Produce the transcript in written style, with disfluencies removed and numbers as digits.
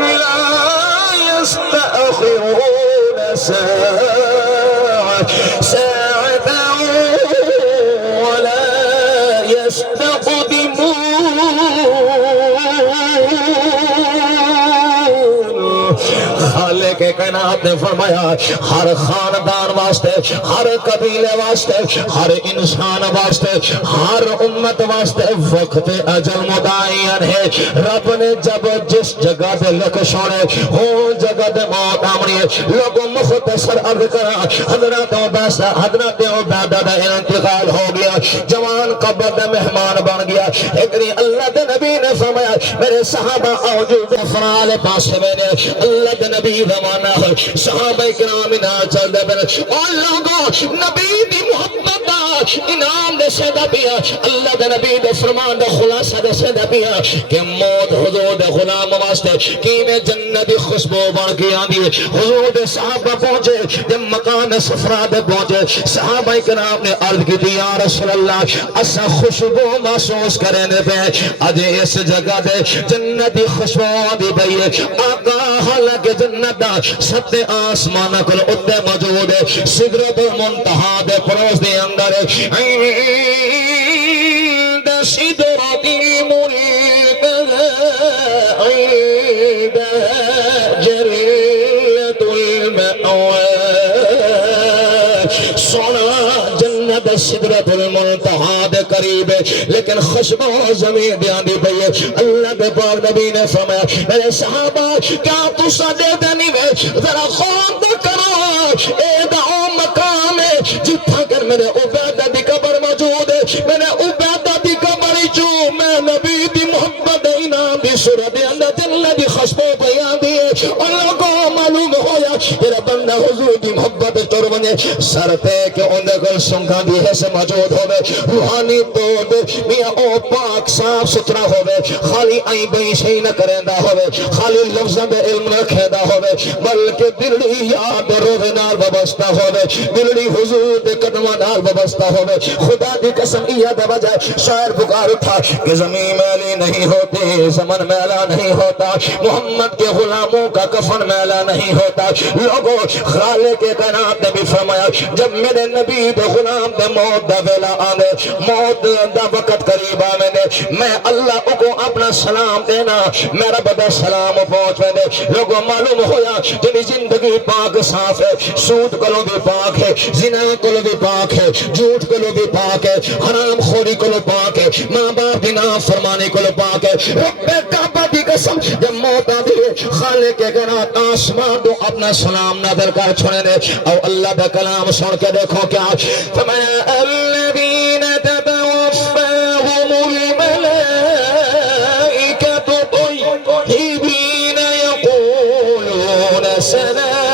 لا يستأخرون ساعة ولا يستقدمون. خالق کائنات نے فرمایا ہر خاندان واسطے، ہر قبیلے واسطے، ہر انسان واسطے، ہر امت واسطے وقت اجل متعین ہے. رب نے جب جس جگہ دے لکھ چھوڑے وہ جگہ دے موت آمنی ہے. لوگوں مختصر عرض کرا حضرت عبادہ دا انتقال ہو گیا، جوان قبر دے مہمان بن گیا. ایک دن اللہ دے نبی نے فرمایا میرے صحابہ آؤ جو افرال پاس میں نے اللہ دے نبی زمانہ ہے صحابہ کرام نہ چل دے بن اور لوگوں نبی دی محبت دا انعام دے سیدہ پیا. اللہ دے نبی دے فرمان دا خلاصہ دے سیدہ پیا کہ موت حضور دے غلام واسطے کی میں جنت خوشبو بن کے آندی. حضور دے صحابہ پہنچے جب مقام صفرا دے پہنچے صحابہ کرام نے عرض کی تھی یا رسول اللہ اسا خوشبو محسوس کرنے پہ اج اس جگہ دے جنت خوشبو دی پئی ہے. آقا حالانکہ جنت دا سب آسمان کل اتنے موجود ہے سدرۃ المنتہا دے پروز دے اندر عند سدرۃ المنتہا عند جنت المأوى. سونا جنت سدرۃ المنتہا دے قریب ہے لیکن خوشبو زمین دے آندی پئی ہے. اللہ دے پاک نبی نے فرمایا میرے صحابہ کیا تو سدے دنی میں ذرا خواب کرو اے دا مقام ہے جتھا کر میرے عبادہ دی قبر موجود ہے. میرے عبادہ دی قبر جو میں نبی دی محبت انعام دی صورت اندر جنت دی خوشبو پئی آندی ہے. اور لوگوں معلوم ہویا تیرا بندہ حضور دی محبت تر بنے سر تے کہ اندر کل سنگاں دی ہے سے موجود ہوئے روحانی طور میاں او پاک صاف سترہ ہوئے خالی آئی بئی شئی نہ کرندہ ہوئے خالی لفظاں دے علم رکھیدہ ہوئے بلکہ دلڑی یاد روح نال وابستہ ہوئے دلڑی حضور دے قدمہ نال وابستہ ہوئے. خدا دی قسم یاد بجائے شاعر پکار اٹھا کہ زمین میلی نہیں ہوتی زمن میلا نہیں ہوتا محمد کے غلاموں کا کفن میلا نہیں ہوتا. لوگوں خالق کے کائنات نے بھی فرمایا جب میرے نبی دے غلام دے موت دا ویلا آنے موت دا وقت قریب آنے میں اللہ کو اپنا سلام دینا میرا بدا سلام پہنچ میں دے. لوگوں معلوم ہویا جنی زندگی پاک صاف ہے سود کلو بھی پاک ہے زنا کلو بھی پاک ہے جھوٹ کلو بھی پاک ہے حرام خوری کلو پاک ہے ماں باپ کی نافرمانی کلو پاک ہے. رب کعبہ دی قسم جب موت آ دی خالق کے کائنات آسمان تو اپنا سلام نادر کر چھوڑے دے اور اللہ دا کلام سن کے دیکھو کیا فرمایا الذین تتوفاہم الملائکۃ طیبین یقولون سلام